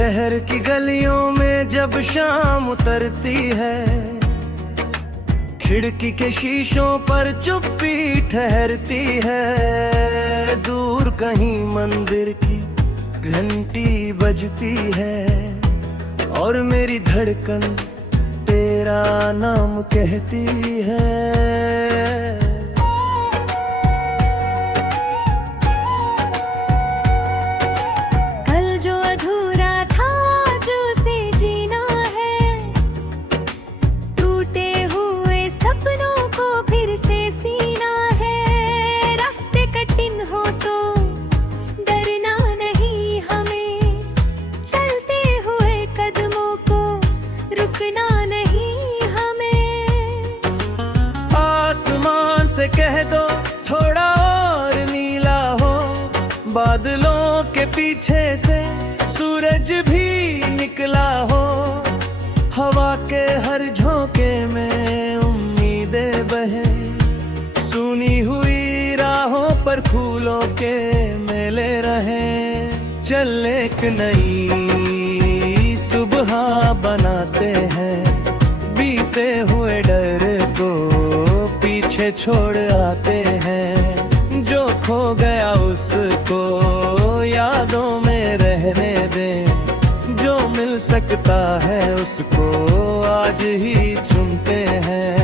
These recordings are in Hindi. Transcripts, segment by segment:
शहर की गलियों में जब शाम उतरती है, खिड़की के शीशों पर चुप्पी ठहरती है। दूर कहीं मंदिर की घंटी बजती है और मेरी धड़कन तेरा नाम कहती है। आसमान से कह दो थोड़ा और नीला हो, बादलों के पीछे से सूरज भी निकला हो। हवा के हर झोंके में उम्मीदें बहे, सुनी हुई राहों पर फूलों के मेले रहे। चल एक नई सुबह बनाते हैं, बीते हुए डर को पीछे छोड़ आते हैं। जो खो गया उसको यादों में रहने दें, जो मिल सकता है उसको आज ही चुनते हैं।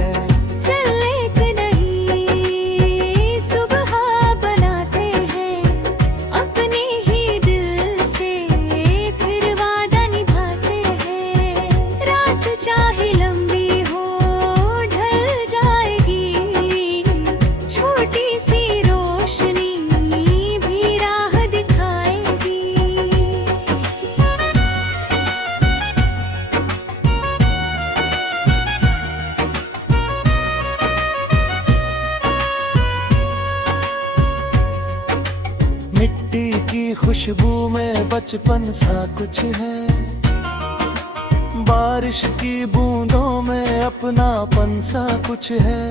मिट्टी की खुशबू में बचपन सा कुछ है, बारिश की बूंदों में अपनापन सा कुछ है।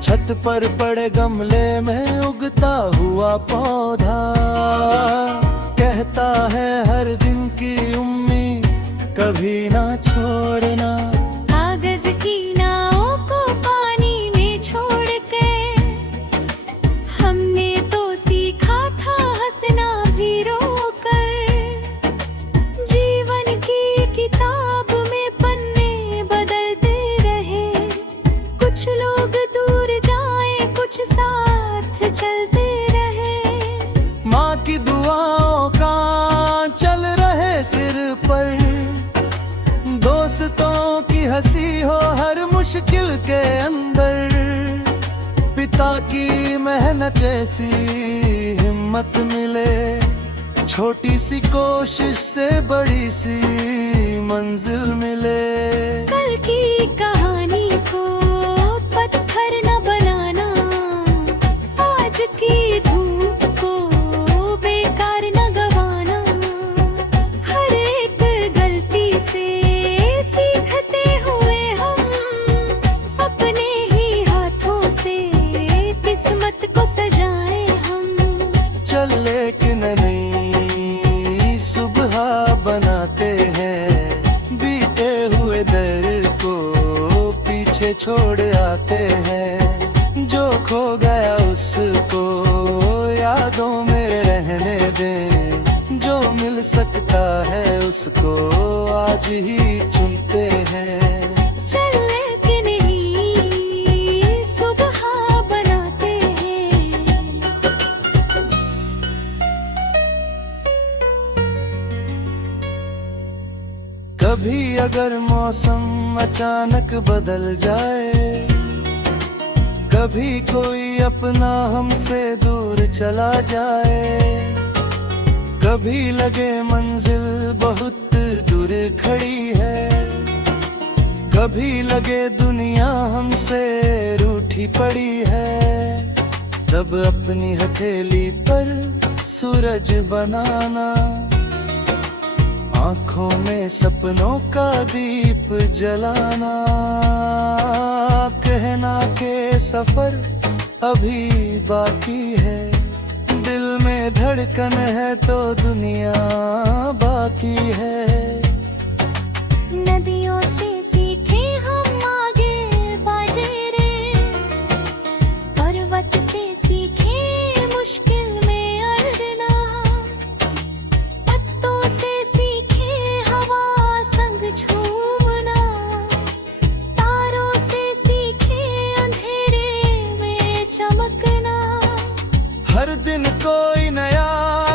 छत पर पड़े गमले में उगता हुआ पौधा कहता है हर दिन की उम्मीद कभी ना छोड़ना। कागज की नावों को पानी में छोड़ के हमने तो सीखा था हंसना भी रोकर। जीवन की किताब में पन्ने बदलते रहे, कुछ लोग दूर जाए कुछ साथ चलते रहे। माँ की दुआओं का चल रहे सिर पर, दोस्तों की हंसी हो हर मुश्किल के अंदर। पिता की मेहनत ऐसी हिम्मत मिले, छोटी सी कोशिश से बड़ी सी मंजिल मिले। कल की कहानी को पत्थर न बनाना, आज की धूप को बेकार न गवाना। हर एक गलती से सीखते हुए हम अपने ही हाथों से किस्मत को सजाए हम। चल एक नई सुबह बनाते हैं, बीते हुए दर को पीछे छोड़ आते हैं। जो खो गया उसको यादों में रहने दें, जो मिल सकता है उसको आज ही चुनते हैं। चल एक नई सुबह बनाते हैं। कभी अगर मौसम अचानक बदल जाए, कभी कोई अपना हमसे दूर चला जाए, कभी लगे मंजिल बहुत दूर खड़ी है, कभी लगे दुनिया हमसे रूठी पड़ी है, तब अपनी हथेली पर सूरज बनाना, आँखों में सपनों का दीप जलाना, कहना के सफर अभी बाकी है, दिल में में धड़कन है तो दुनिया बाकी है। नदियों से सीखे हम आगे बढ़े रे, पर्वत से सीखे मुश्किल में अड़ना, पत्तों से सीखे हवा संग झूमना, तारों से सीखे अंधेरे में चमकना। हर दिन कोई नया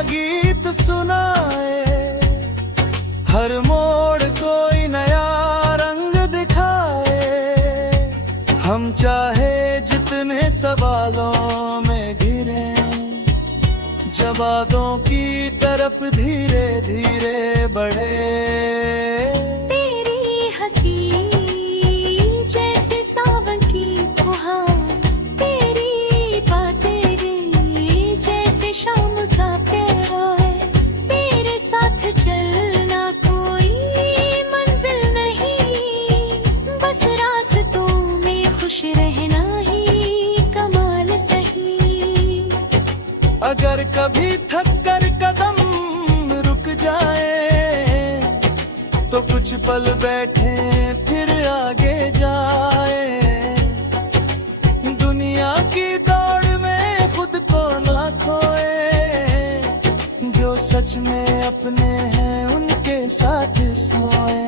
गीत सुनाए, हर मोड़ कोई नया रंग दिखाए। हम चाहे जितने सवालों में घिरे, जवाबों की तरफ धीरे धीरे बढ़े। तेरी हंसी जैसे सावन की फुहार, तेरी बातें रे जैसे शाम का प्यार। तेरे साथ चलना कोई मंजिल नहीं, बस रास्तों में खुश रहना ही कमाल सही। अगर कभी थक कर कदम रुक जाए, तो कुछ पल बैठे फिर आगे जाए। दुनिया की दौड़ में खुद को ना खोए, जो सच में अपने हैं उनके साथ सोए।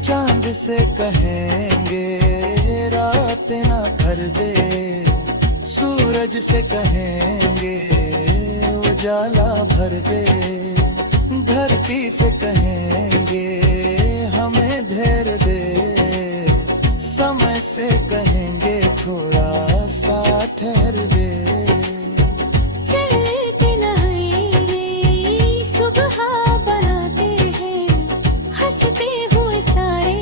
चांद से कहेंगे रात ना कर दे, सूरज से कहेंगे उजाला भर दे, धरती से कहेंगे हमें धैर्य दे, समय से कहेंगे थोड़ा सा ठहर दे। चलते नहाएंगे सुबह बनाते हैं, हंसते हुए सारे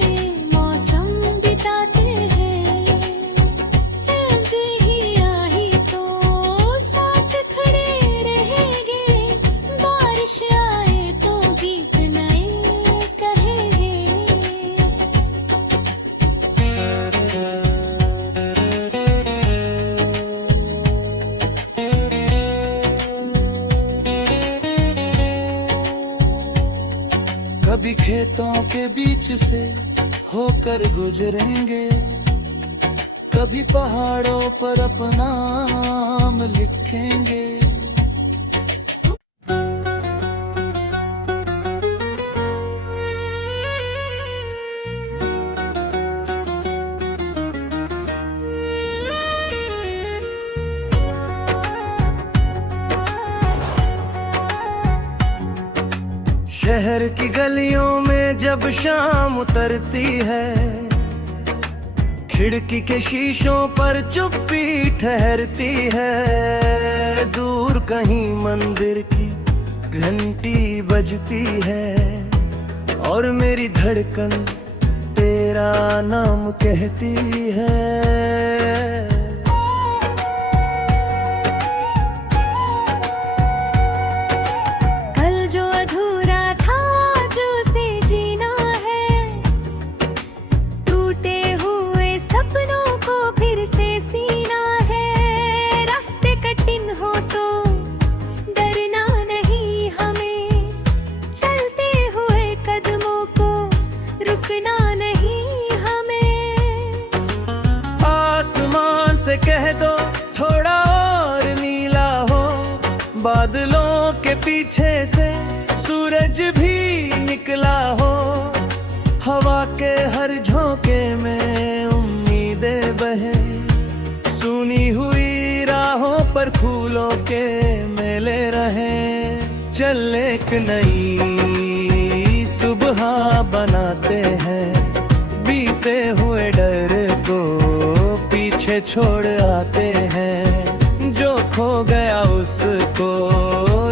मौसम बिताते हैं। नींद ही आई तो साथ खड़े रहेंगे, बारिश आए तो गीत नए कहेंगे। कभी खेतों के बीच से होकर गुजरेंगे, कभी पहाड़ों पर अपना नाम लिखेंगे। शहर की गलियों में जब शाम उतरती है, खिड़की के शीशों पर चुप्पी ठहरती है। दूर कहीं मंदिर की घंटी बजती है, और मेरी धड़कन तेरा नाम कहती है। से कह दो थोड़ा और नीला हो, बादलों के पीछे से सूरज भी निकला हो। हवा के हर झोंके में उम्मीदें बहे, सुनी हुई राहों पर फूलों के मेले रहे। चल एक नई सुबह बनाते हैं, बीते हुए डर को पीछे छोड़ आते हैं। जो खो गया उसको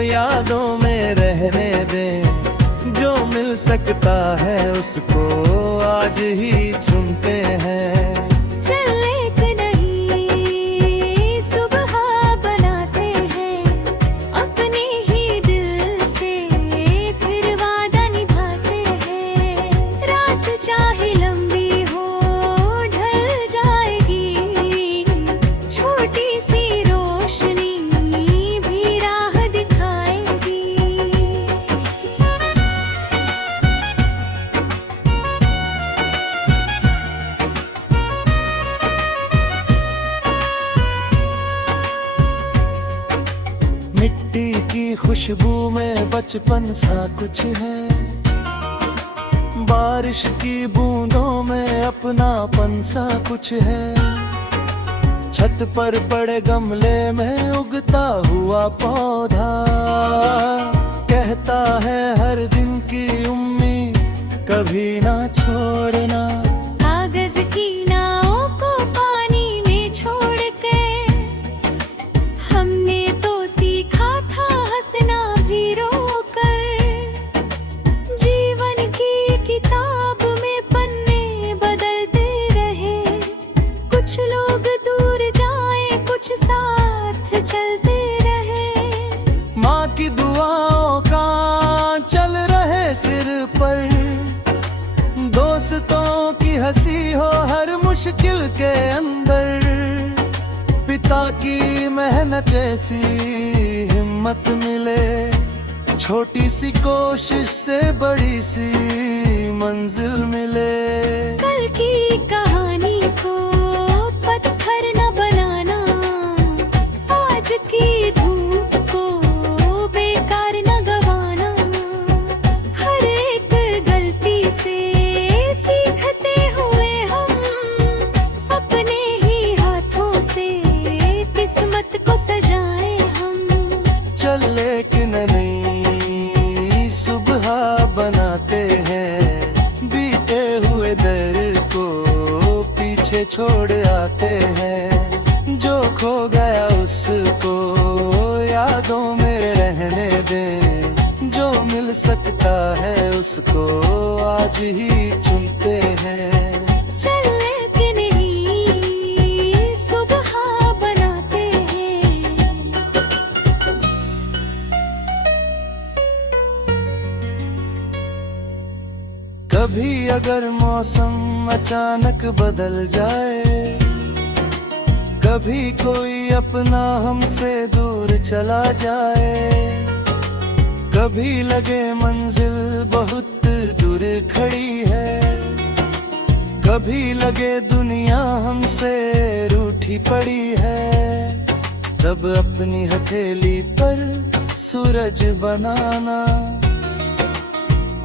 यादों में रहने दें, जो मिल सकता है उसको आज ही चुनते हैं। चल एक नई सुबह बनाते हैं, अपने ही दिल से फिर वादा निभाते हैं। रात चाहे लंबी हो ढल जाएगी, छोटी सी रोशनी भी राह दिखा खुशबू में बचपन सा कुछ है, बारिश की बूंदों में अपनापन सा कुछ है। छत पर पड़े गमले में उगता हुआ पौधा कहता है हर दिन की उम्मीद कभी ना छोड़ना। कागज की नावों को पानी में छोड़ के हमने तो सीखा था हंसना भी रोकर। जीवन की किताब में पन्ने बदलते रहे, कुछ लोग दूर जाए कुछ साथ चलते रहे। माँ की दुआओं का चल रहे सिर पर, दोस्तों की हंसी हो हर मुश्किल के अंदर। पिता की मेहनत ऐसी हिम्मत मिले, छोटी सी कोशिश से बड़ी सी मंजिल मिले। कल की कहानी को पत्थर न बनाना, आज की धूप को बेकार न गवाना। हर एक गलती से सीखते हुए हम अपने ही हाथों से किस्मत को सजाए हम। चल लेकिन नई सुबह बनाते हैं, बीते हुए दर को पीछे छोड़ आते हैं। जो खो गया उसको यादों में रहने दें, जो मिल सकता है उसको आज ही चुनते हैं। चल लेकिन ही सुबह बनाते हैं। कभी अगर मौसम अचानक बदल जाए, कभी कोई अपना हमसे दूर चला जाए, कभी लगे मंजिल बहुत दूर खड़ी है, कभी लगे दुनिया हमसे रूठी पड़ी है, तब अपनी हथेली पर सूरज बनाना,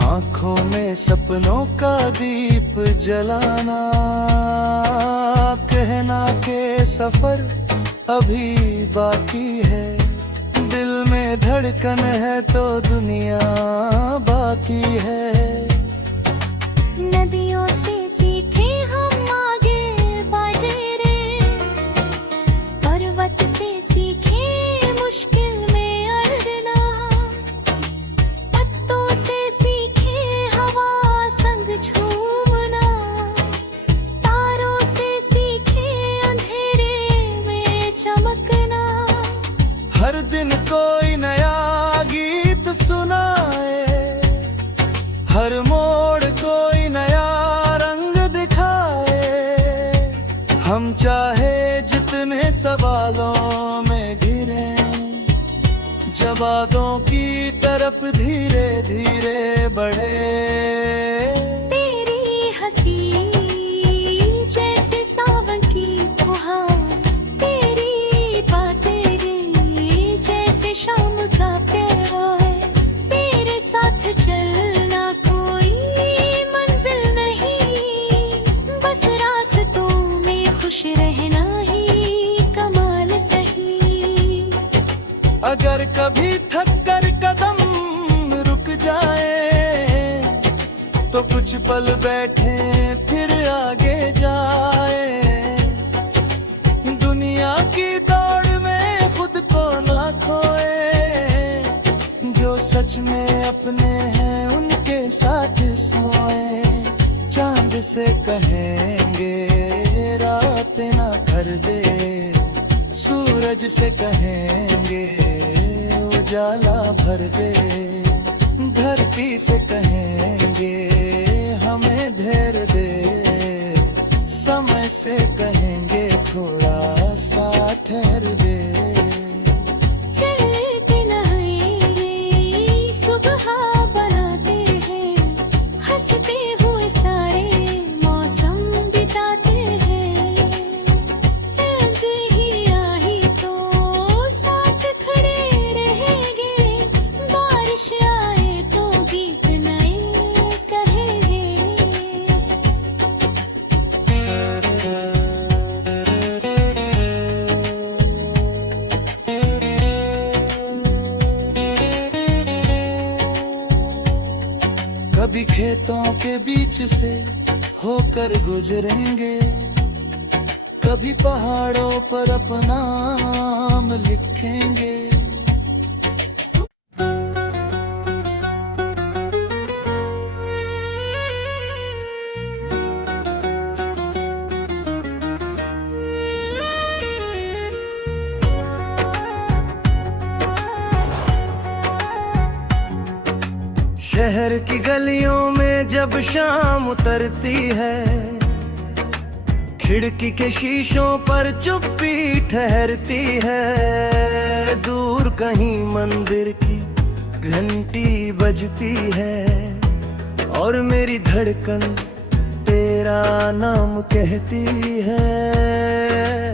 आँखों में सपनों का दीप जलाना। कहना के सफर अभी बाकी है, दिल में धड़कन है तो दुनिया बाकी है। नदियों से सीखे हम आगे बढ़े रे, पर्वत से सीखे मुश्किल में अड़ना, पत्तों से सीखे हवा संग झूमना, तारों से सीखे अंधेरे में चमकना। हर दिन कोई नया गीत सुनाए, हर मोड़ कोई नया रंग दिखाए। हम चाहे जितने सवालों में घिरे, जवाबों की तरफ धीरे धीरे बढ़े। तेरी हंसी जैसे सावन की फुहार, तेरी बातें रे जैसे शाम का प्यार है। तेरे साथ चलना कोई मंजिल नहीं, बस रास्तों में खुश रहना ही कमाल सही। अगर कभी थक कर कदम रुक जाए, तो कुछ पल बैठे फिर आगे जाए। दुनिया की दौड़ में खुद को ना खोए, जो सच में अपने हैं उनके साथ सोए। चांद से कहेंगे रात ना कर दे, सूरज से कहेंगे उजाला भर दे, धरती से कहेंगे हमें धैर्य दे, समय से कहेंगे थोड़ा सा ठहर दे। चल के नहाएंगे सुबह बनाते हैं, हंसते हुए सारे मौसम बिताते हैं। नींद ही आई तो साथ खड़े रहेंगे, बारिश आए तो गीत नए कहेंगे। कभी खेतों के बीच से होकर गुजरेंगे, कभी पहाड़ों पर अपना नाम लिखेंगे। शहर की गलियों में जब शाम उतरती है, खिड़की के शीशों पर चुप्पी ठहरती है। दूर कहीं मंदिर की घंटी बजती है और मेरी धड़कन तेरा नाम कहती है।